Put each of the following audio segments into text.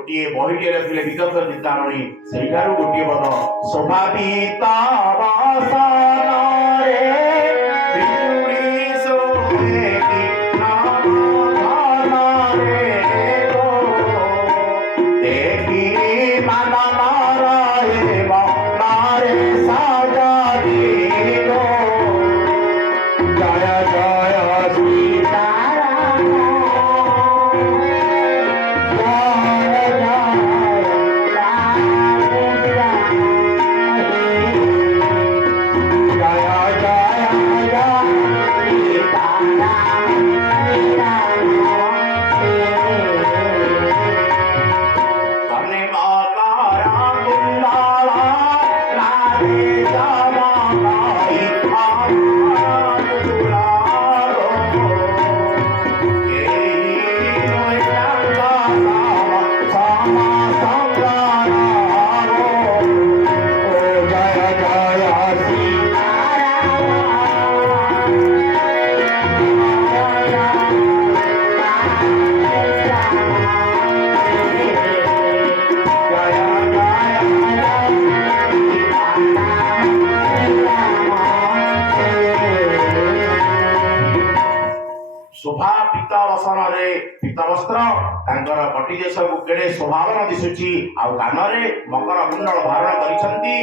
गोटे बहीटे लिखिले विगत चिंतामणि सेठारु गोटे पद शोभावित बसनरे बिजुली शोभेति नमनरे गो देखि मन नरे नारे सजदी गो जय जय सीताराम शोभा पीतावसन पीतवस्त्र कटी देश केड़े स्वभावन दिशुची आउ कानरे मकर कुंडल धारण करिसंती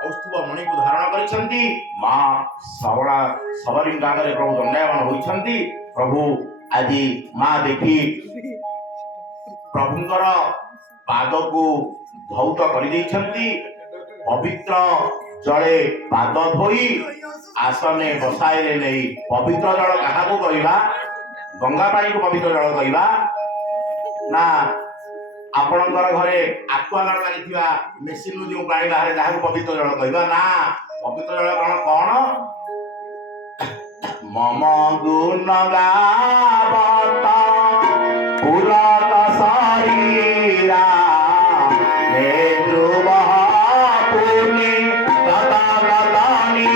कौस्तुभ मणि को धारण करिसंती मां श्रवणा सबरींग आगे प्रभु दंडायमान होइसंती प्रभु आदि मां देखी प्रभुंकर पाद को धौत कर देइसंती पवित्र जड़े पाद धोई आसने बसाइले नहीं पवित्र जल क्या कहवा गंगा पानी को पवित्र जल कहवा ना आपणकर घरे आक्वागार्ड लगी मेसीन जो पानी बाहर जहाँ पवित्र जल कहवा ना पवित्र जल कौन मम गुण गावत पुरन शरीरा हे ध्रुव पुनि तदगतनीरा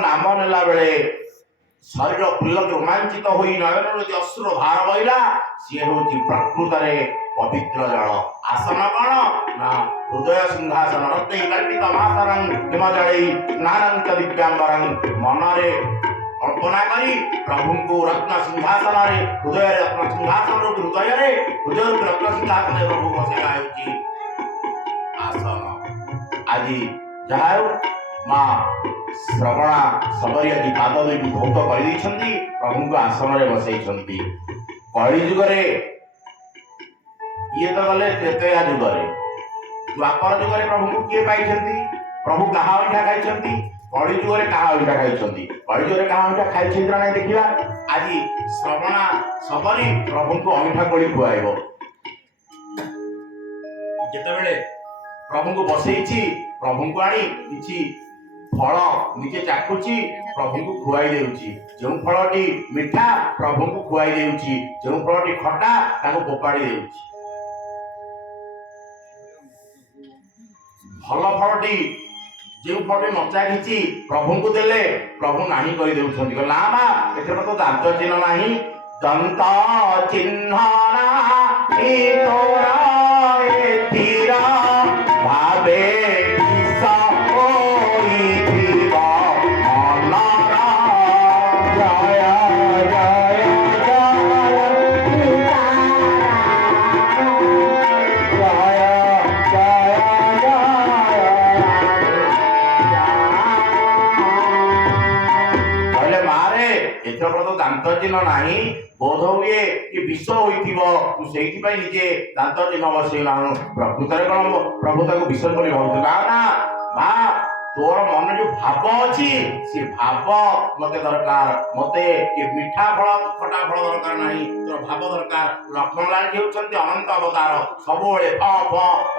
नाम नेला बेले शरीर पुलक रोमांचित हो नयन अश्रु भार बहला सी हूँ प्रकृत पवित्र जल आसन कौन ना हृदय सिंहासन रत्न कल्पित मातरं हिमजड़ई स्नानंच दिव्यांबरं मनरे कल्पना करी प्रभु को रत्न सिंहासन हृदय रत्न सिंहासन हृदय हृदय रत्न सिंहासन प्रभु बसैला आसन आज जहाँ माँ श्रवणा सबरी आदि पाद दुई धौत कर प्रभु को आसन में बसई कली जुगे ये तो गले त्रेतया जुगे द्वापर जुगे प्रभु को किए पाई प्रभु कहा अईठा खाई कली जुगे कहा अईठा खाई कली जुगे कहा अईठा खाई ना नहीं देखा आज श्रवणा सबरी प्रभु को अईठा कली खुआब जिते प्रभु को बसई प्रभु को आनी कि फल निजे चाखुची प्रभु को खुआई देउची जो फलटी मीठा प्रभु को खुआई देउची जो फलटी खट्टा ताको पोपाड़ी देउची भल फलटी जो फलटी नचा खिची प्रभु को देले प्रभु नाही कहि देउछंती ना बा एथर तो दांत चिन्ह नाही दंत चिन्ह नाही तोरा एथिरा भावे दांत चिन्ह नाही बोध हुए कि विष हो निजे दांत चिन्ह बसैला प्रकृत प्रभु तक विसर्ग कर भावुला ना माँ तोर मन जो भाव अच्छी सी भाव मते दरकार मते ये मीठा फल खटा फल दरकार नहीं तोर ଭାବ ଦରକାର। ଲକ୍ଷ୍ମଣ ଲାଲଜୀ ହେଉଛନ୍ତି ଅନନ୍ତ ଅବତାର, ସବୁବେଳେ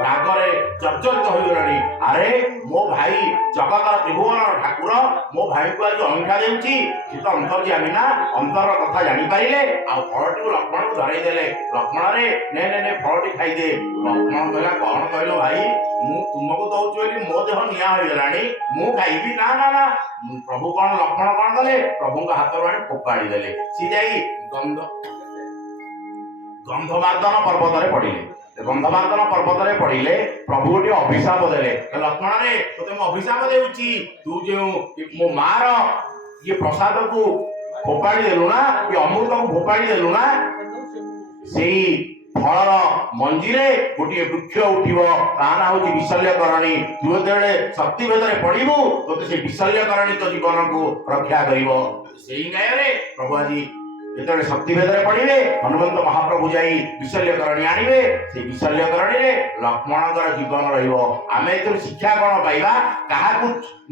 ରାଗରେ ଜର୍ଜରିତ ହୋଇଗଲେଣି। ଆରେ ମୋ ଭାଇ ଜଗତର ତ୍ରିଭୁବନର ଠାକୁର ମୋ ଭାଇକୁ ଆଜି ଅଇଁଠା ଦେଉଛି, ସେ ତ ଅନ୍ତର୍ଯ୍ୟାମୀ ନା, ଅନ୍ତର କଥା ଜାଣିପାରିଲେ ଆଉ ଫଳଟିକୁ ଲକ୍ଷ୍ମଣକୁ ଧରେଇ ଦେଲେ। ଲକ୍ଷ୍ମଣରେ ନେ ନେ ନେ ଫଳଟି ଖାଇଦେ। ଲକ୍ଷ୍ମଣ କହିଲା କଣ କହିଲ ଭାଇ, ମୁଁ ତୁମକୁ ଦଉଛି ବୋଲି ମୋ ଦେହ ନିଆଁ ହୋଇଗଲାଣି, ମୁଁ ଖାଇବି? ନା ନା ନା। ପ୍ରଭୁ କଣ ଲକ୍ଷ୍ମଣ କଣ କଲେ, ପ୍ରଭୁଙ୍କ ହାତରୁ ଆଣି ଫୋପାଡ଼ି ଦେଲେ। ସେ ଯାଇ ଗନ୍ଧମାର୍ଦ୍ଦନ ପର୍ବତରେ ପଡ଼ିଲେ। ଗନ୍ଧମାର୍ଦ୍ଦନ ପର୍ବତରେ ପଡ଼ିଲେ ପ୍ରଭୁ ଗୋଟିଏ ଅଭିଶାପ ଦେଲେ। ଲକ୍ଷ୍ମଣରେ ତୋତେ ମୁଁ ଅଭିଶାପ ଦେଉଛି, ତୁ ଯେଉଁ ମୋ ମାର ଇଏ ପ୍ରସାଦକୁ ଫୋପାଡ଼ି ଦେଲୁ ନା, ଏ ଅମୃତକୁ ଫୋପାଡ଼ି ଦେଲୁ ନା, ସେଇ ଫଳର ମଞ୍ଜିରେ ଗୋଟିଏ ବୃକ୍ଷ ଉଠିବ, ତା ନାଁ ହଉଛି ବିଶଲ୍ୟକରଣୀ। ତୁ ଯେତେବେଳେ ଶକ୍ତି ଭେଦରେ ପଡ଼ିବୁ, ତୋତେ ସେଇ ବିଶଲ୍ୟକରଣୀ ତୋ ଜୀବନକୁ ରକ୍ଷା କରିବ। ସେଇ ନ୍ୟାୟରେ ପ୍ରଭୁ ଆଜି ଯେତେବେଳେ ଶକ୍ତି ଭେଦରେ ପଡ଼ିବେ, ହନୁମନ୍ତ ମହାପ୍ରଭୁ ଯାଇ ବିଶଲ୍ୟକରଣୀ ଆଣିବେ। ସେଇ ବିଶଲ୍ୟକରଣୀରେ ଲକ୍ଷ୍ମଣଙ୍କର ଜୀବନ ରହିବ। ଆମେ ଏଥିରୁ ଶିକ୍ଷା କଣ ପାଇବା? କାହାକୁ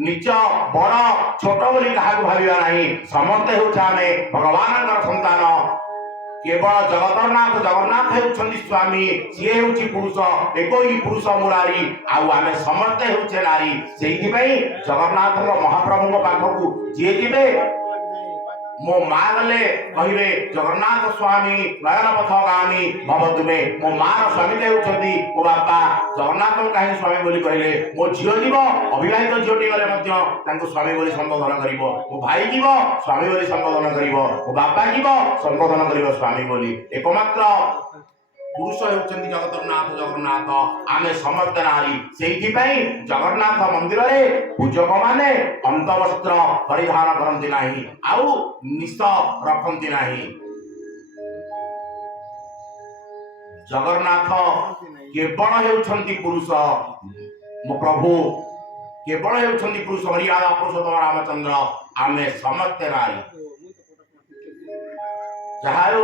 ନିଜ ବଡ଼ ଛୋଟ ବୋଲି କାହାକୁ ଭାବିବା ନାହିଁ। ସମସ୍ତେ ହେଉଛୁ ଆମେ ଭଗବାନଙ୍କର ସନ୍ତାନ। କେବଳ ଜଗତରନାଥ ଜଗନ୍ନାଥ ହେଉଛନ୍ତି ସ୍ୱାମୀ, ସିଏ ହେଉଛି ପୁରୁଷ, ଏକୋଇ ପୁରୁଷ ମୁରାରୀ, ଆଉ ଆମେ ସମସ୍ତେ ହେଉଛେ ନାରୀ। ସେଇଥିପାଇଁ ଜଗନ୍ନାଥଙ୍କ ମହାପ୍ରଭୁଙ୍କ ପାଖକୁ ଯିଏ ଯିବେ, ମୋ ମା ଗଲେ କହିବେ ଜଗନ୍ନାଥ ସ୍ୱାମୀ ନୟନ ପଥଗାମୀ ଭବ ତୁମେ। ମୋ ମାର ସ୍ୱାମୀ ହେଉଛନ୍ତି ମୋ ବାପା। ଜଗନ୍ନାଥଙ୍କୁ କାହିଁକି ସ୍ୱାମୀ ବୋଲି କହିଲେ? ମୋ ଝିଅ ଯିବ, ଅବିବାହିତ ଝିଅଟି ଗଲେ ମଧ୍ୟ ତାଙ୍କୁ ସ୍ୱାମୀ ବୋଲି ସମ୍ବୋଧନ କରିବ। ମୋ ଭାଇ ଯିବ, ସ୍ୱାମୀ ବୋଲି ସମ୍ବୋଧନ କରିବ। ମୋ ବାପା ଯିବ, ସମ୍ବୋଧନ କରିବ ସ୍ୱାମୀ ବୋଲି। ଏକମାତ୍ର ପୁରୁଷ ହେଉଛନ୍ତି ଜଗତରନାଥ ଜଗନ୍ନାଥ, ଆମେ ସମସ୍ତେ ନାରୀ। ସେଇଥିପାଇଁ ଜଗନ୍ନାଥ ମନ୍ଦିରରେ ପୂଜକମାନେ ଅନ୍ତବସ୍ତ୍ର ପରିଧାନ କରନ୍ତି ନାହିଁ, ଆଉ ନିଶ ରଖନ୍ତି ନାହିଁ। ଜଗନ୍ନାଥ କେବଳ ହେଉଛନ୍ତି ପୁରୁଷ, ମୋ ପ୍ରଭୁ କେବଳ ହେଉଛନ୍ତି ପୁରୁଷ, ମର୍ୟାଦା ପୁରୁଷୋତ୍ତମ ରାମଚନ୍ଦ୍ର, ଆମେ ସମସ୍ତେ ନାରୀ। ଯାହା ହେଉ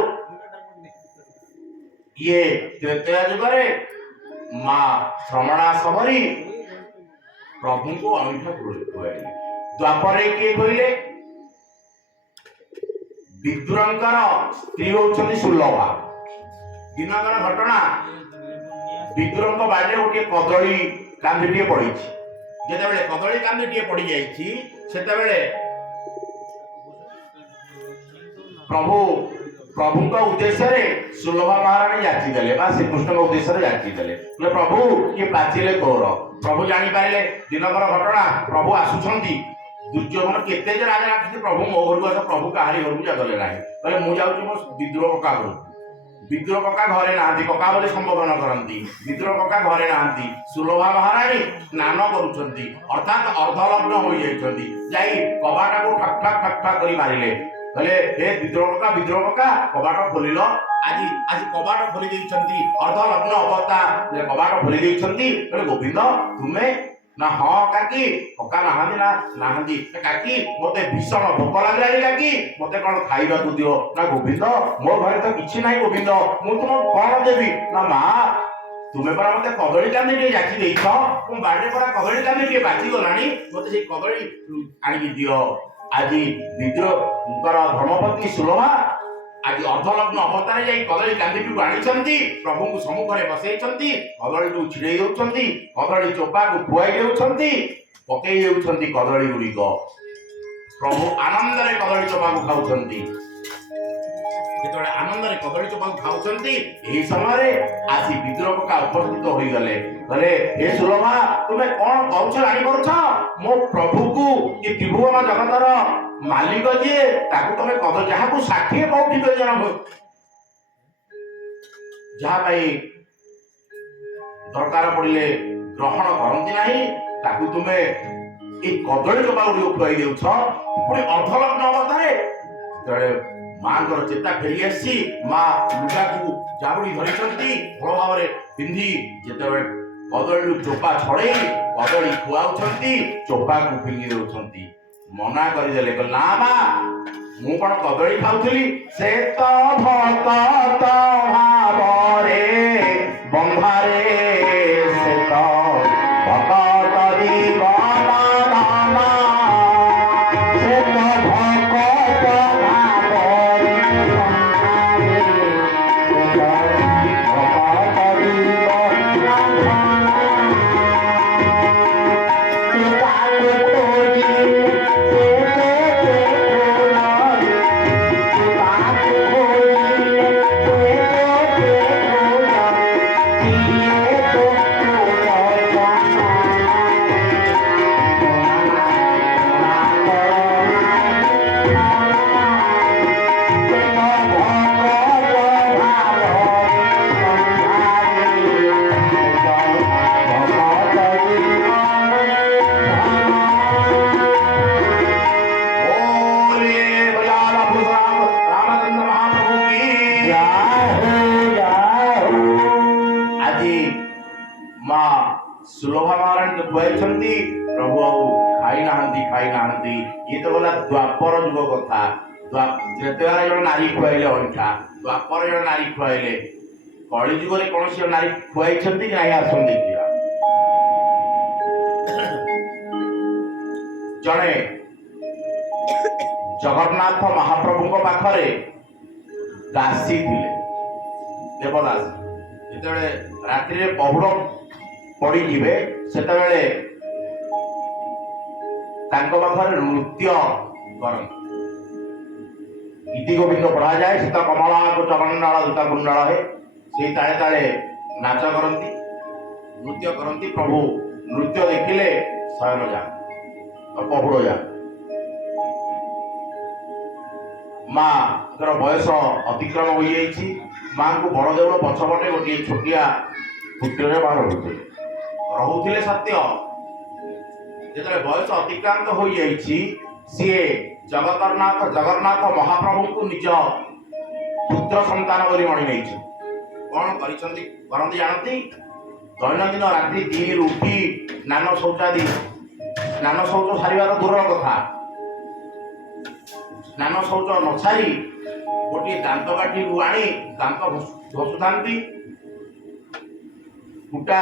ଇଏ ତ୍ରେତୟା ଯୁଗରେ ମା ଶ୍ରମଣା ସମରୀ ପ୍ରଭୁଙ୍କୁ ଅଇଁଠା ଖୁଆଇଲେ। ଦ୍ୱାପରରେ କିଏ କହିଲେ? ବିଦୁରଙ୍କର ସ୍ତ୍ରୀ ହେଉଛନ୍ତି ସୁଲଭା। ଦିନକର ଘଟଣା, ବିଦୁରଙ୍କ ବାଡ଼ିରେ ଗୋଟିଏ କଦଳୀ କାନ୍ଧିଟିଏ ପଡ଼ିଛି। ଯେତେବେଳେ କଦଳୀ କାନ୍ଧିଟିଏ ପଡ଼ିଯାଇଛି, ସେତେବେଳେ ପ୍ରଭୁଙ୍କ ଉଦ୍ଦେଶ୍ୟରେ ସୁଲଭା ମହାରାଣୀ ଯାଚିଦେଲେ, ବା ଶ୍ରୀକୃଷ୍ଣଙ୍କ ଉଦ୍ଦେଶ୍ୟରେ ଯାଚିଦେଲେ। ପ୍ରଭୁ କିଏ ପାଚିଲେ ତୋର। ପ୍ରଭୁ ଜାଣିପାରିଲେ ଦିନକର ଘଟଣା, ପ୍ରଭୁ ଆସୁଛନ୍ତି। ଦୁର୍ଯ୍ୟୋଧନ କେତେ ଯେ ରାଜା ଆସୁଛି, ପ୍ରଭୁ ମୋ ଘରକୁ ଆସ, ପ୍ରଭୁ କାହାରି ଘରକୁ ଗଲେ ନାହିଁ। କହିଲେ ମୁଁ ଯାଉଛି ମୋ ବିଦ୍ରୋହ କକା ଘରକୁ। ବିଦ୍ରୋହ କକା ଘରେ ନାହାନ୍ତି, କକା ବୋଲି ସମ୍ବୋଧନ କରନ୍ତି। ବିଦ୍ରୋହ କକା ଘରେ ନାହାନ୍ତି। ସୁଲଭା ମହାରାଣୀ ସ୍ନାନ କରୁଛନ୍ତି, ଅର୍ଥାତ୍ ଅର୍ଦ୍ଧଲଗ୍ନ ହୋଇଯାଇଛନ୍ତି। ଯାଇ କବାଟକୁ ଠକ୍ ଠକ୍ ଠକ୍ ଠକ୍ କରି ମାରିଲେ। କହିଲେ ହେ ବିଦ୍ରୋହ କକା କବାଟ ଖୋଲିଲ। ଆଜି କବାଟ ଖୋଲି ଦେଇଛନ୍ତି, ଅର୍ଦ୍ଧଲଗ୍ନ ଅବସ୍ଥା କବାଟ ଖୋଲି ଦେଇଛନ୍ତି। କହିଲେ ଗୋବିନ୍ଦ ତୁମେ? ନା ହଁ କାକି। କକା ନାହାନ୍ତି? ନା ନାହାନ୍ତି। କାକି ମତେ ଭୀଷଣ ଭୋକ ଲାଗିଲାଣି, କାକି ମତେ କଣ ଖାଇବାକୁ ଦିଅ। ନା ଗୋବିନ୍ଦ ମୋ ଘରେ ତ କିଛି ନାହିଁ ଗୋବିନ୍ଦ, ମୁଁ ତୁମକୁ କଣ ଦେବି। ନା ମା ତୁମେ ପରା ମତେ କଦଳୀ କାନ୍ଦି ଟିକେ ଯାଚି ଦେଇଛ, ମୋ ବାଡ଼ିରେ ପରା କଦଳୀ କାନ୍ଦି ଟିକେ ପାଚିଗଲାଣି, ମତେ ସେଇ କଦଳୀ ଆଣିକି ଦିଅ। ଆଜି ବିଦ୍ରୋହଙ୍କର ଧର୍ମପତ୍ନୀ ସୁଲଭା ଆଜି ଅର୍ଦ୍ଧଲଗ୍ନ ଅବସ୍ଥାରେ ଯାଇ କଦଳୀ କାନ୍ଦିଟିକୁ ଆଣିଛନ୍ତି, ପ୍ରଭୁଙ୍କୁ ସମ୍ମୁଖରେ ବସେଇଛନ୍ତି, କଦଳୀକୁ ଛିଡ଼େଇ ଦେଉଛନ୍ତି, କଦଳୀ ଚୋପାକୁ ଖୁଆଇ ଦେଉଛନ୍ତି, ପକେଇ ଦେଉଛନ୍ତି କଦଳୀ ଗୁଡ଼ିକ। ପ୍ରଭୁ ଆନନ୍ଦରେ କଦଳୀ ଚୋପାକୁ ଖାଉଛନ୍ତି। ଯେତେବେଳେ ଆନନ୍ଦରେ କଦଳୀ ଚୋପାକୁ ଖାଉଛନ୍ତି, ଏହି ସମୟରେ ଆସି ବିଦ୍ରୋହ କକା ଉପସ୍ଥିତ ହୋଇଗଲେ। କହିଲେ ହେ ସୁଲଭା ତୁମେ କଣ କରୁଛ ଜାଣିପାରୁଛ? ମୋ ପ୍ରଭୁକୁ ଏ ତ୍ରିଭୁବନ ଜଗତର ମାଲିକ ଯିଏ, ତାକୁ ତମେ ଯାହାକୁ 60 କୋଟି ଜଣ ଯାହା ପାଇଁ ଦରକାର ପଡ଼ିଲେ ଗ୍ରହଣ କରନ୍ତି ନାହିଁ, ତାକୁ ତୁମେ ଏଇ କଦଳୀ ଚୋପା ଗୁଡ଼ିକ ଖୁଆଇ ଦେଉଛ, ପୁଣି ଅର୍ଦ୍ଧଲଗ୍ନ ଅବସ୍ଥାରେ। ଯେତେବେଳେ ମାଙ୍କର ଚେତା ଫେରି ଆସିଛି, ମା ଲୁଗାକୁ ଜାବୁଡ଼ି ଧରିଛନ୍ତି, ଭଲ ଭାବରେ ପିନ୍ଧି ଯେତେବେଳେ କଦଳୀରୁ ଚୋପା ଛଡ଼େଇ କଦଳୀ ଖୁଆଉଛନ୍ତି, ଚୋପାକୁ ଫିଙ୍ଗି ଦେଉଛନ୍ତି। ମନା କରିଦେଲେ, କହିଲେ ନା ମା ମୁଁ କଣ କଦଳୀ ଖାଉଥିଲି, ସେ ତ ଭକ୍ତ ଭାବରେ ବନ୍ଧାରେ, ସେ ତ ଭକ୍ତ ଜୀବନ ଧନ, ସେ ତ ଭକ୍ତ ଭାବରେ ବନ୍ଧାରେ। আজি মা ସୁଲଭା ମହାରାଣୀ ଖୁଆଇଛନ୍ତି ପ୍ରଭୁ ଆଉ ଖାଇନାହାନ୍ତି। ଇଏ ତ ଗଲା ଦ୍ୱାପର ଯୁଗ କଥା। ଯେତେବେଳେ ଜଣେ ନାରୀ ଖୁଆଇଲେ ଅଇଁଠା, ଦ୍ୱାପର ଜଣେ ନାରୀ ଖୁଆଇଲେ, କଳି ଯୁଗରେ କୌଣସି ନାରୀ ଖୁଆଇଛନ୍ତି କି ନାହିଁ ଆସନ୍ତୁ ଦେଖିବା। ଜଣେ ଜଗନ୍ନାଥ ମହାପ୍ରଭୁଙ୍କ ପାଖରେ ଦାସୀ ଥିଲେ, ଦେବଦାସୀ। ଯେତେବେଳେ ରାତିରେ ପହୁଡ଼ ପଡ଼ିଯିବେ ସେତେବେଳେ ତାଙ୍କ ପାଖରେ ନୃତ୍ୟ କରନ୍ତି। ଗୀତି ଗୋବିନ୍ଦ ପଢ଼ାଯାଏ। ସୀତା କମଳା କୁଚମଣ୍ଡଳ ଜୁତା କୁଣ୍ଡଳ ହେ, ସେଇ ତାଳେ ତାଳେ ନାଚ କରନ୍ତି, ନୃତ୍ୟ କରନ୍ତି। ପ୍ରଭୁ ନୃତ୍ୟ ଦେଖିଲେ ଶୟନ ଯାଆନ୍ତି, ପହୁଡ଼ ଯାଆନ୍ତି। ମାଙ୍କର ବୟସ ଅତିକ୍ରମ ହୋଇଯାଇଛି। ମାଙ୍କୁ ବଳଦେବ ପଛପଟେ ଗୋଟିଏ ଛୋଟିଆ ପୁତ୍ରରେ ମା ରହୁଥିଲେ ସତ୍ୟ। ଯେତେବେଳେ ବୟସ ଅତିକ୍ରାନ୍ତ ହୋଇଯାଇଛି, ସିଏ ଜଗନ୍ନାଥ ମହାପ୍ରଭୁଙ୍କୁ ନିଜ ପୁତ୍ର ସନ୍ତାନ ବୋଲି ମଣି ନେଇଛନ୍ତି। କଣ କରନ୍ତି ଜାଣନ୍ତି? ଦୈନନ୍ଦିନ ରାତ୍ରି 3ରୁ ଉଠି ସ୍ନାନ ଶୌଚ ସାରିବାର ଦୂରର କଥା, ସ୍ନାନ ଶୌଚ ନ ସାରି ଗୋଟିଏ ଦାନ୍ତ କାଠିକୁ ଆଣି ଦାନ୍ତ ଘଷୁଥାନ୍ତି। କୁଟା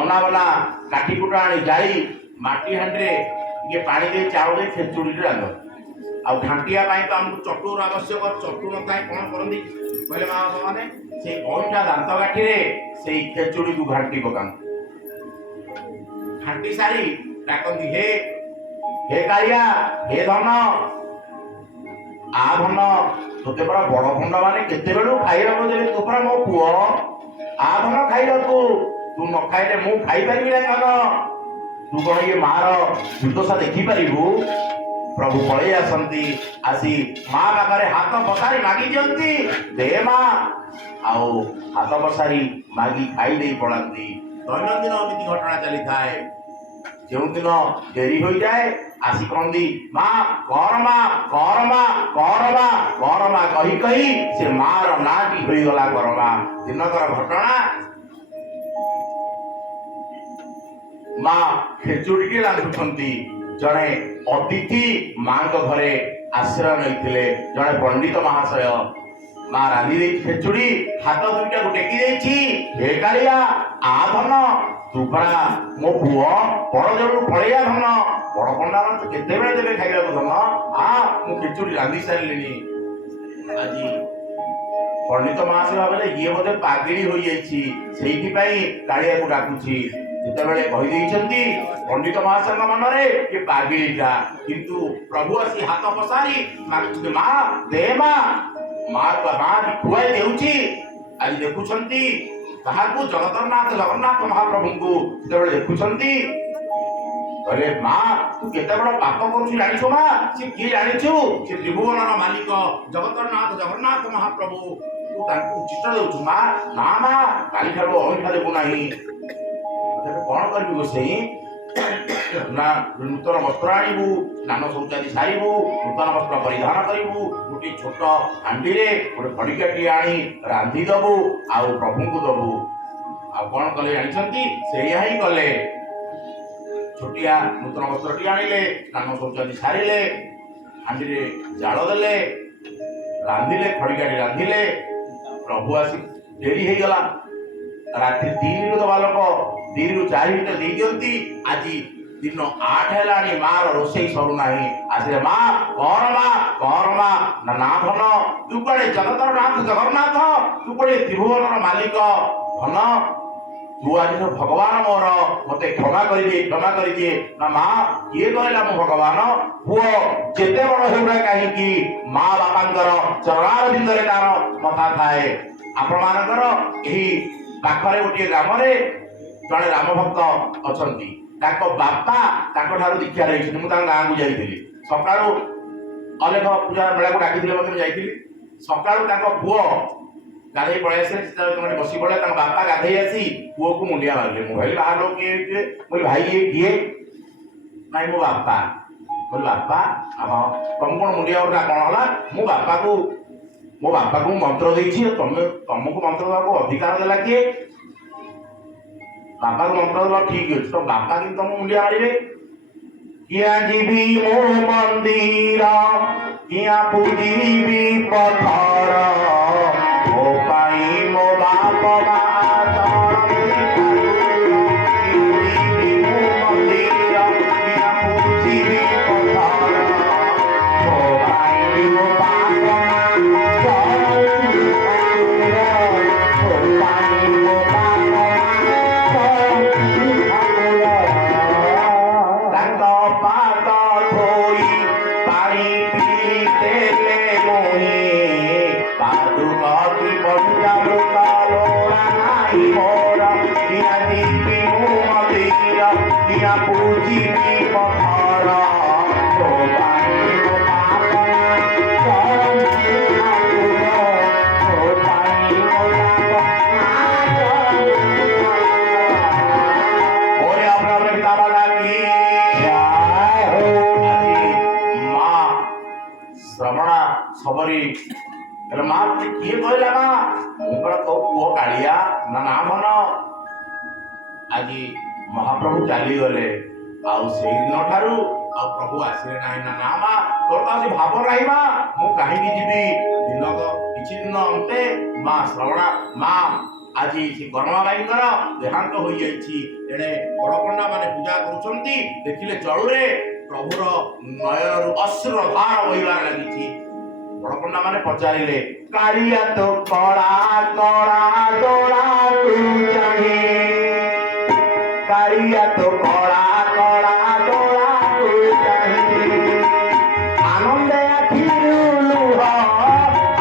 ଅନାବନା କାଠି କୁଟା ଆଣି ଜାଳି ମାଟି ହାଣ୍ଡିରେ ଟିକେ ପାଣି ଦେଇ ଚାଉଳ ଦେଇ ଖେଚୁଡ଼ିରେ ରାନ୍ଧନ୍ତି। ଆଉ ଘାଣ୍ଟିଆ ପାଇଁ ତ ଆମକୁ ଚଟୁର ଆବଶ୍ୟକ। ଚଟୁ ନଥାଏ, କଣ କରନ୍ତି କହିଲେ ମା ମାନେ? ସେଇ ଅଇଁଠା ଦାନ୍ତ କାଠିରେ ସେଇ ଖେଚୁଡ଼ିକୁ ଘାଣ୍ଟି ପକାନ୍ତି। ଘାଣ୍ଟି ସାରି ଡାକନ୍ତି, ହେ କାଳିଆ, ହେ ଧନ, ଆ ଧନ, ତୋତେ ପରା ବଡ ଖଣ୍ଡ ମାନେ କେତେବେଳୁ ଖାଇବାକୁ ଦେବେ? ତୁ ପରା ମୋ ପୁଅ, ଆ ଧନ ଖାଇବାକୁ। ତୁ ନ ଖାଇଲେ ମୁଁ ଖାଇପାରିବି ନା ଧନ? ତୁ କଣ ଇଏ ମାର ଦୁର୍ଦ୍ଦଶା ଦେଖିପାରିବୁ? ପ୍ରଭୁ ପଳେଇ ଆସନ୍ତି। ଆସି ମା ପାଖରେ ହାତ ପସାରି ମାଗି ଦିଅନ୍ତି, ଦେ ମା। ଆଉ ହାତ ପସାରି ମାଗି ଖାଇ ଦେଇ ପଳାନ୍ତି। ଦୈନନ୍ଦିନ ଏମିତି ଘଟଣା ଚାଲିଥାଏ। ଯେଉଁଦିନ ଡେରି ହୋଇଯାଏ ଆସି କହନ୍ତି, ମା କରମା କହି ସେ ମାର ନାଁଟି ହୋଇଗଲା କରମା। ଦିନକର ଘଟଣା। ମା ଖେଚୁଡ଼ିଟି ରାନ୍ଧୁଛନ୍ତି। ଜଣେ ଅତିଥି ମାଙ୍କ ଘରେ ଆଶ୍ରୟ ନେଇଥିଲେ, ଜଣେ ପଣ୍ଡିତ ମହାଶୟ। ମା ରାନ୍ଧି ଦେଇଛି ଖେଚୁଡ଼ି, ହାତ ଦୁଇଟାକୁ ଟେକି ଦେଇଛି, ହେ କାଳିଆ, ଆ ଧନ, ତୁ ପରା ମୋ ପୁଅ, ବଡ଼ଦେଉଳରୁ ପଳେଇଆ ଧନ। ବଡ ପଣ୍ଡାର କେତେବେଳେ ଦେବେ ଖାଇବାକୁ ଧନ? ମୁଁ ଖେଚୁଡ଼ି ରାନ୍ଧି ସାରିଲିଣି। ଆଜି ପଣ୍ଡିତ ମହାଶୟ ଭାବିଲେ ଇଏ ବୋଧେ ପାଗିଳି ହୋଇଯାଇଛି, ସେଇଥିପାଇଁ କାଳିଆକୁ ଡାକୁଛି। ଯେତେବେଳେ କହିଦେଇଛନ୍ତି ପଣ୍ଡିତ ମହାଶୟଙ୍କ ମନରେ ଏ ପାଗିଳିଟା, କିନ୍ତୁ ପ୍ରଭୁ ଆସି ହାତ ପସାରି ମାଗୁଛନ୍ତି, ମା ଦେ ମା। ମା ଖୁଆଇ ଦେଉଛି। ଆଜି ଦେଖୁଛନ୍ତି ତାହାକୁ ଜଗନ୍ନାଥ ମହାପ୍ରଭୁଙ୍କୁ ଯେତେବେଳେ ଦେଖୁଛନ୍ତି, କହିଲେ, ମା ତୁ କେତେ ବଡ ପାପ କରୁଛୁ ଜାଣିଛୁ? ମା ସେ କିଏ ଜାଣିଛୁ? ସେ ତ୍ରିଭୁବନର ମାଲିକ ଜଗନ୍ନାଥ ମହାପ୍ରଭୁ। ତୁ ତାଙ୍କୁ ଉଚ୍ଚିଷ୍ଟ ଦେଉଛୁ। ମା କାଲିଠାରୁ ଅଇଁଠା ଦେବୁ ନାହିଁ। କଣ କରିବୁ ଗୋସେଇ? ନା ନୂତନ ବସ୍ତ୍ର ଆଣିବୁ, ସ୍ନାନ ଶୌଚାଦି ସାରିବୁ, ନୂତନ ବସ୍ତ୍ର ପରିଧାନ କରିବୁ, ଗୋଟିଏ ଛୋଟ ହାଣ୍ଡିରେ ଗୋଟେ ଖଡ଼ିକାଟିଏ ଆଣି ରାନ୍ଧି ଦବୁ, ଆଉ ପ୍ରଭୁଙ୍କୁ ଦବୁ। ଆଉ କଣ କଲେ ଜାଣିଛନ୍ତି? ସେଇଆ ହିଁ କଲେ। ଛୋଟିଆ ନୂତନ ବସ୍ତ୍ରଟି ଆଣିଲେ, ସ୍ନାନ ଶୌଚାଦି ସାରିଲେ, ହାଣ୍ଡିରେ ଜାଳ ଦେଲେ, ରାନ୍ଧିଲେ, ଖଡ଼ିକାଟି ରାନ୍ଧିଲେ। ପ୍ରଭୁ ଆସି ଡେରି ହେଇଗଲା। ରାତ୍ରି 3ରୁ ଦବା ଲୋକ 3ରୁ 4 ଭିତରେ ଦେଇ ଦିଅନ୍ତି। ଆଜି ଦିନ 8 ହେଲାଣି, ମାର ରୋଷେଇ ସରୁନାହିଁ। ଆସିଲେ, ମା କରମା ନା ଧନ, ତୁ କୁଆଡେ ଜଗନ୍ନାଥ, ତୁ କୁଆଡେ ତ୍ରିଭୁବନର ମାଲିକ ଧନ, ତୁ ଆଜି ଭଗବାନ ମୋର, ମତେ କ୍ଷମା କରିଦିଏ। ନା ମା କିଏ କହିଲା ମୁଁ ଭଗବାନ? ପୁଅ ଯେତେ ବଡ ହେଉନା କାହିଁକି, ମା ବାପାଙ୍କର ଚରଣାରବିନ୍ଦରେ ତାର ମଥା ଥାଏ। ଆପଣମାନଙ୍କର ଏହି ପାଖରେ ଗୋଟିଏ ଗ୍ରାମରେ ଜଣେ ରାମ ଭକ୍ତ ଅଛନ୍ତି। ତାଙ୍କ ବାପା ତାଙ୍କ ଠାରୁ ଦୀକ୍ଷା ନେଇଛନ୍ତି। ମୁଁ ତାଙ୍କ ଗାଁକୁ ଯାଇଥିଲି। ସକାଳୁ ଅନେକ ପୂଜା ମେଳାକୁ ଡାକିଥିଲେ, ମଧ୍ୟ ଯାଇଥିଲି। ସକାଳୁ ତାଙ୍କ ପୁଅ ଗାଧେଇ ପଳେଇ ଆସିଲେ। ଯେତେବେଳେ ବସି ପଡେ, ତାଙ୍କ ବାପା ଗାଧେଇ ଆସି ପୁଅକୁ ମୁଣ୍ଡିଆ ମାରିଲେ। ମୁଁ କହିଲି, ବାହାର ଲୋକ କିଏ? ମୁଁ ଭାଇ ଇଏ କିଏ? ନାଇଁ ମୋ ବାପା। ମୁଁ ବାପା? ତମକୁ କଣ ମୁଣ୍ଡିଆ ମାରୁନା? କଣ ହେଲା? ମୁଁ ବାପାକୁ ମୋ ବାପାକୁ ମନ୍ତ୍ର ଦେଇଛି, ତମକୁ ମନ୍ତ୍ର ଦେବାକୁ ଅଧିକାର ଦେଲା କିଏ? ବାପାକୁ ମନ୍ତ୍ର ଦେବା ଠିକ ଅଛି, ତ ବାପା କିନ୍ତୁ ତମକୁ ମୁଣ୍ଡିଆ ମାରିବେ। କିଆ ଯିବି ମୋ ମନ୍ଦିର, କିଆ ପୂଜିବି ପଥର, ମୋ ପାଇଁ ମୋ ବାପ ମା ଯିବି ମୋ ମନ୍ଦିର, କିଆ ପୂଜିବି ପଥର, ମୋ ପାଇଁ ମୋ ବାପ ମା ସବରୀ ହେଲେ ମା କିଏ କହିଲା? ମା ମୁଁ କଣ ତୋ ପୁଅ କାଳିଆ ନା ନା ମନ। ଆଜି ମହାପ୍ରଭୁ ଚାଲିଗଲେ, ଆଉ ସେଇଦିନ ଠାରୁ ଆଉ ପ୍ରଭୁ ଆସିଲେ ନାହିଁ ନା ନା ମା, ତୋର ତ ଆଜି ଭାବ ନାହିଁ ମା, ମୁଁ କାହିଁକି ଯିବି? କିଛି ଦିନ ଅନ୍ତେ ମା ଶ୍ରବଣା ମା ଆଜି ସେ ଗରମାବାଇଙ୍କର ଦେହାନ୍ତ ହୋଇଯାଇଛି। ଏଣେ ବଡ଼ପଣ୍ଡା ମାନେ ପୂଜା କରୁଛନ୍ତି, ଦେଖିଲେ ଚଳୁରେ ପ୍ରଭୁର ନୟନରୁ ଅଶ୍ରୁର ଧାର ବହିବାରେ ଲାଗିଛି। ବଡ଼ପଣ୍ଡା ମାନେ ପଚାରିଲେ, କାଳିଆ ତ କଳା କଳା ଦୋଳାକୁ ଚାହିଁ, କାଳିଆ ତ କଳା କଳା ଦୋଳାକୁ ଚାହିଁ, ଆନନ୍ଦେ ଆଖିରୁ ଲୁହ,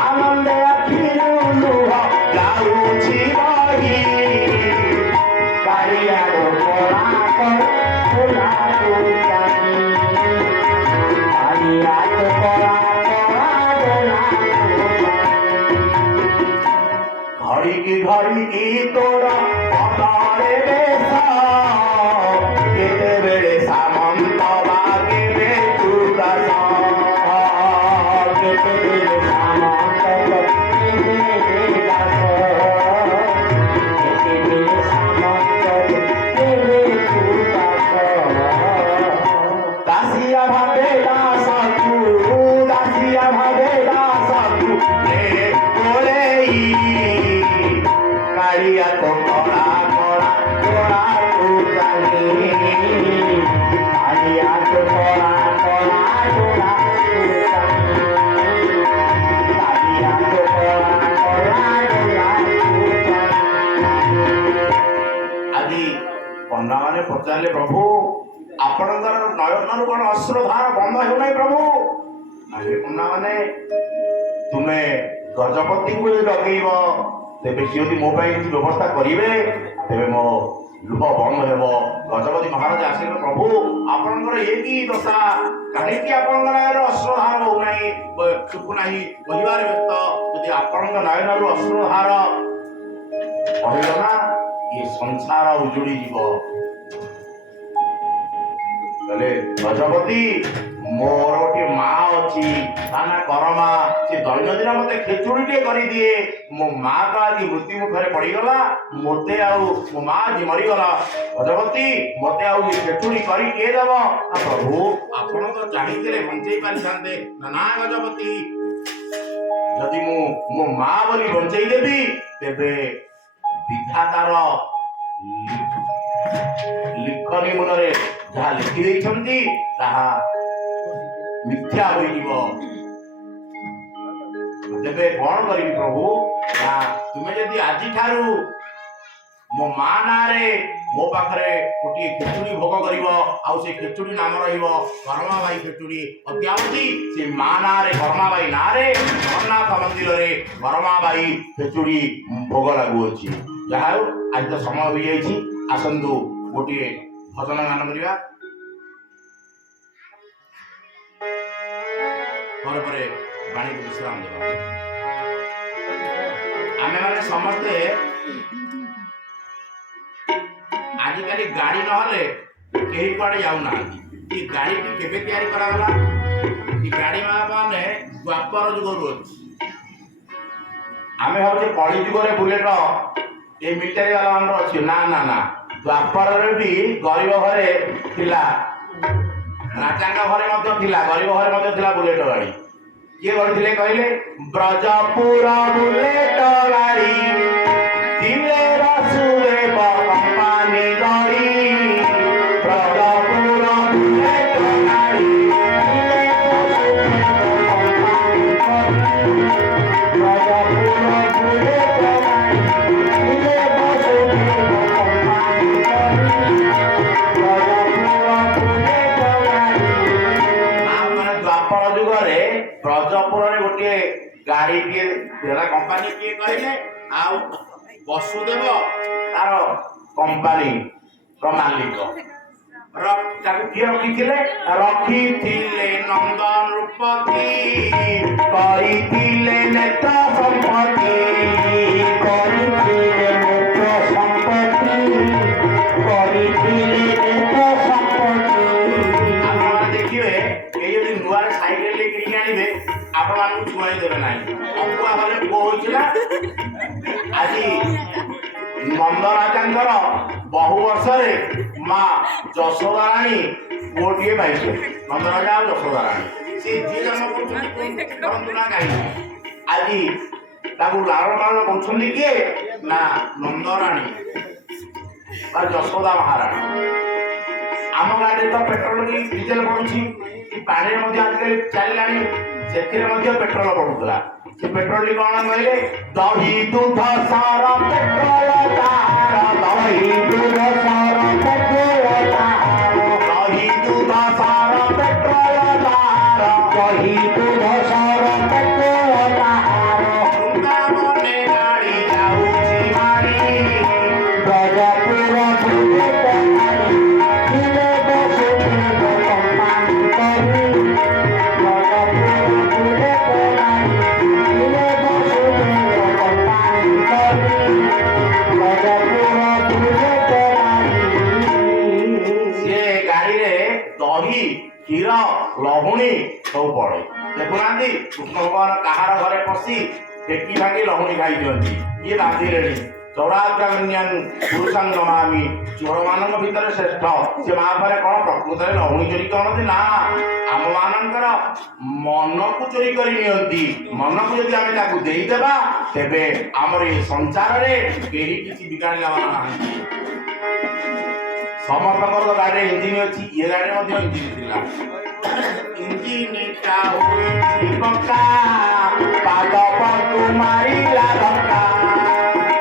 ଆନନ୍ଦେ ଆଖିରୁ ଲୁହ ଯାଉଛି ବହି, କାଳିଆ ତ କଳା କଳା ଦୋଳାକୁ ଚାହିଁ, କାଳିଆ ତ କଳା ঘড়িকি তোর বদলে বেশ, কেতেবেলে সামন্ত বা কেবে তুদাস, কেতেবেলে সামন্ত কেবে দাস, কেতেবেলে সামন্ত কেবে তুদাস, দাসিয়া ভাবে দাস তু, দাসিয়া ভাবে দাস তু কোলেই, কালিয়া তো কড়া কড়া কড়াকু চাহি, কালিয়া তো কড়া কড়া কড়াকু চাহি, কালিয়া তো কড়া কড়া কড়াকু চাহি। ଆଜି ପଣ୍ଡାମାନେ ପଚାରିଲେ, ପ୍ରଭୁ ଆପଣଙ୍କର ନୟନରୁ କଣ ଅଶ୍ରୁଧାର ବନ୍ଦ ହେଉନାହିଁ ପ୍ରଭୁ? ନାହିଁ ପଣ୍ଡାମାନେ, ତୁମେ ଗଜପତିଙ୍କୁ ଡକେଇବ, ତେବେ ସିଏ ଯଦି ମୋ ପାଇଁ କିଛି ବ୍ୟବସ୍ଥା କରିବେ, ତେବେ ମୋ ଲୁହ ବନ୍ଦ ହେବ। ଗଜପତି ମହାରାଜ ଆସିଲେ, ପ୍ରଭୁ ଆପଣଙ୍କର ଏ କି ଦଶା, କାହିଁକି ଆପଣଙ୍କ ନୟନରୁ ଅଶ୍ରୁଧାର ହଉନାହିଁ, ଶୁଖୁନାହିଁ, କହିବାରେ ବ୍ୟସ୍ତ। ଯଦି ଆପଣଙ୍କ ନୟନରୁ ଅଶ୍ରୁଧାର କହିଲ ନା, ଏ ସଂସାର ଉଜୁଡ଼ି ଯିବ। କହିଲେ, ଗଜପତି ମୋର ଗୋଟିଏ ମା ଅଛି, ତା ନା କରମା, ସେ ଦୈନନ୍ଦିନ ମତେ ଖେଚୁଡ଼ିଟିଏ କରିଦିଏ। ମୋ ମା ତ ଆଜି ମୃତ୍ୟୁ ମୁଖରେ ପଡ଼ିଗଲା, ମୋତେ ଆଉ ମୋ ମା ଆଜି ମରିଗଲା। ଗଜପତି ମତେ ଆଉ ଏ ଖେଚୁଡ଼ି କରି କିଏ ଦେବ? ପ୍ରଭୁ ଆପଣ ତ ଚାହିଁଥିଲେ ବଞ୍ଚେଇ ପାରିଥାନ୍ତେ। ନା ଗଜପତି, ଯଦି ମୁଁ ମୋ ମା ବୋଲି ବଞ୍ଚେଇ ଦେବି, ତେବେ ବିଧାତାର ଲିଖନୀ ମୂଳରେ ଯାହା ଲେଖି ଦେଇଛନ୍ତି ତାହା ମିଥ୍ୟା ହୋଇଯିବ। ତେବେ କଣ କରିବି ପ୍ରଭୁ? ନା ତୁମେ ଯଦି ଆଜିଠାରୁ ମୋ ମା ନାଁରେ ମୋ ପାଖରେ ଗୋଟିଏ ଖେଚୁଡ଼ି ଭୋଗ କରିବ, ଆଉ ସେ ଖେଚୁଡ଼ି ନାମ ରହିବ କରମାବାଇ ଖେଚୁଡ଼ି। ଅଦ୍ୟାବଧି ସେ ମା ନାଁରେ, କରମାବାଇ ନାଁରେ ଜଗନ୍ନାଥ ମନ୍ଦିରରେ କରମାବାଇ ଖେଚୁଡ଼ି ଭୋଗ ଲାଗୁଅଛି। ଯାହା ହେଉ ଆଜି ତ ସମୟ ହୋଇଯାଇଛି, ଆସନ୍ତୁ ଗୋଟିଏ ଭଜନ ଗାନ କରିବା, ପରେ ପରେ ବାଣୀକୁ ବିଶ୍ରାମ ଦେବା। ଆମେମାନେ ସମସ୍ତେ ଆଜିକାଲି ଗାଡ଼ି ନହେଲେ କେହି କୁଆଡ଼େ ଯାଉନାହାନ୍ତି। ଏ ଗାଡ଼ିଟି କେବେ ତିଆରି କରାଗଲା? ଏ ଗାଡ଼ି ମାନେ ଦ୍ୱାପର ଯୁଗରୁ ଅଛି। आमे भावे कली जुगरे बुलेट ये मिलिटारी वाला आमर अच्छी ना ना ना द्वापर भी गरीब घरे थिला राजा घरे गरीब घरे बुलेट गाड़ी किए गढ़ी कहले ब्रजपुर बुलेट गाड़ी दिले रसुदेव कंपानी गाड़ी ब्रजपुर बुलेट गाड़ी ब्रजपुर गोटे गाड़ी कंपानी किए कहले वसुदेव तार कंपानी मालिक किए रखी नंदन रूपती करथिले नेत्र संपत्ति देखिए ये नुआ साइकेल लेकिन आने आपण छुआई देवे ना अपुआ गले पुओ होइछिला आज नंदराजा बहु वर्ष माँ यशोदा राणी पुओटे पाइछे नंदराजा और यशोदा राणी से जी जन्म ना कहीं आज ताकू लाड़ पालन कर किए ना नंदराणी और यशोदा महाराणी आम गाड़ी तो पेट्रोल की डीजेल पड़ुछि पानी आजकल चललानी से पेट्रोल पड़ूला से पेट्रोल कौन कहले दही दूध सार पेट्रोल दही दूध सार पेट्रोल दही दूध सार पेट्रोल दही दूध सार पेट्रोल वृंदावने गाड़ी जाऊची मारी ब्रजपुर बुलेट क्षीर लहुणी सब पड़े देखुना कृष्ण भगवान कहार घरे पशि टेकी भांगी लहुणी खाई दिखती किए बांधिले चौराग्रामीन पुरुषांग नमामि चोर मान भितर श्रेष्ठ से महाभारत कौन प्रकृत में लहुणी चोरी करती ना आम मानकर मन को चोरी कर मन को जब आम देदेबा तेरे आमर ये संसार में कहीं किसी बिगाड़ी ना समस्त गाड़ी इंजिन अच्छी ये गाड़ी इंजिन इंजिन पाद पकु मारिला धक्का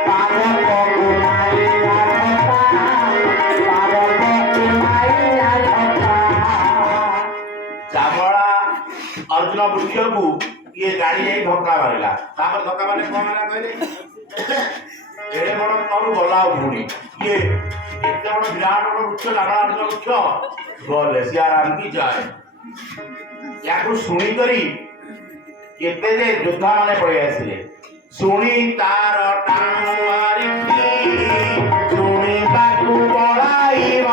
पाद पकु मारिला धक्का पाद पकु मारिला धक्का चामड़ा अर्जुन वृक्ष को ये गाड़ी जाई धक्का मारिला तापर धक्का मारे कौन है कहले एड़े बड़ तलू गला पुणी ये एते बड़ विराट बड़ वृक्ष लाड़ा वृक्ष गले सियाराम की जाए या शुणी करी केते जे योद्धा माने पड़े आसिले शुणी तार टाणु मारी